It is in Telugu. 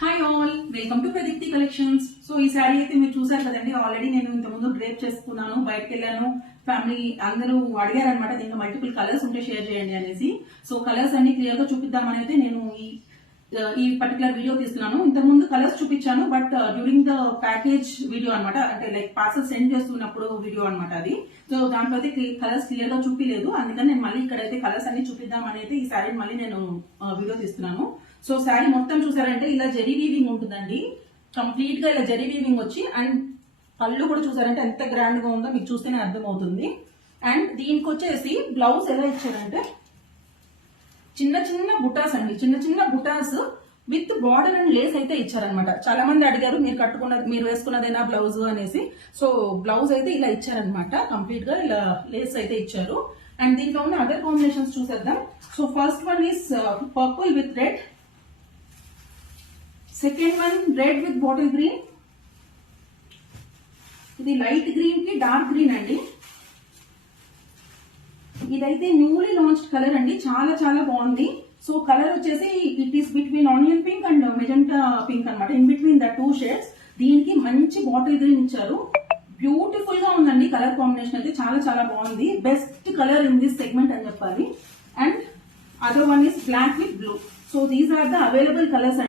Hi all, welcome to Pradeepti collections. So ఈ శారీ అయితే మీరు చూసారు కదండి. ఆల్రెడీ నేను ఇంతకుముందు డ్రేప్ చేసుకున్నాను, బయటకు వెళ్ళాను, ఫ్యామిలీ అందరూ అడిగారనమాట దీంట్లో మల్టిపుల్ కలర్స్ ఉంటే షేర్ చేయండి అనేసి. సో కలర్స్ అన్ని క్లియర్ గా చూపిద్దామని అయితే నేను ఈ పర్టికులర్ వీడియో తీస్తున్నాను. ఇంతకుముందు కలర్స్ చూపించాను, but during the package video అనమాట, అంటే లైక్ పార్సల్ సెండ్ చేస్తున్నప్పుడు వీడియో అనమాట అది. సో దాంట్లో అయితే కలర్స్ క్లియర్ గా చూపించలేదు, అందుకని నేను మళ్ళీ ఇక్కడైతే కలర్స్ అన్ని చూపిద్దామని అయితే ఈ శారీ మళ్ళీ నేను వీడియో తీస్తున్నాను. సో శారీ మొత్తం చూసారంటే ఇలా జరీ వీవింగ్ ఉంటుందండి, కంప్లీట్ గా ఇలా జరీ వీవింగ్ వచ్చి, అండ్ పళ్ళు కూడా చూసారంటే ఎంత గ్రాండ్ గా ఉందో మీకు చూస్తేనే అర్థమవుతుంది. అండ్ దీనికి వచ్చేసి బ్లౌజ్ ఎలా ఇచ్చారంటే చిన్న చిన్న బుటాస్ అండి, చిన్న చిన్న బుటాస్ విత్ బార్డర్ అండ్ లేస్ అయితే ఇచ్చారనమాట. చాలా మంది అడిగారు మీరు వేసుకున్నదేనా బ్లౌజ్ అనేసి. సో బ్లౌజ్ అయితే ఇలా ఇచ్చారనమాట, కంప్లీట్ గా ఇలా లేస్ అయితే ఇచ్చారు. అండ్ దీంట్లో ఉన్న అదర్ కాంబినేషన్స్ చూసేద్దాం. So first one is purple with red, second one red with bottle green, ఇది లైట్ గ్రీన్ కి డార్క్ గ్రీన్ అండి. ఇదైతే న్యూలీ లాంచ్డ్ కలర్ అండి, చాలా చాలా బాగుంది. సో కలర్ వచ్చేసి it is between onion pink and magenta pink అనమాట, in between the two shades. దీనికి మంచి బాటిల్ గ్రీన్ ఇచ్చారు, బ్యూటిఫుల్ గా ఉందండి. కలర్ కాంబినేషన్ అయితే చాలా చాలా బాగుంది, best colour in this segment అని చెప్పాలి. And other one is black with blue. So these are the available colours.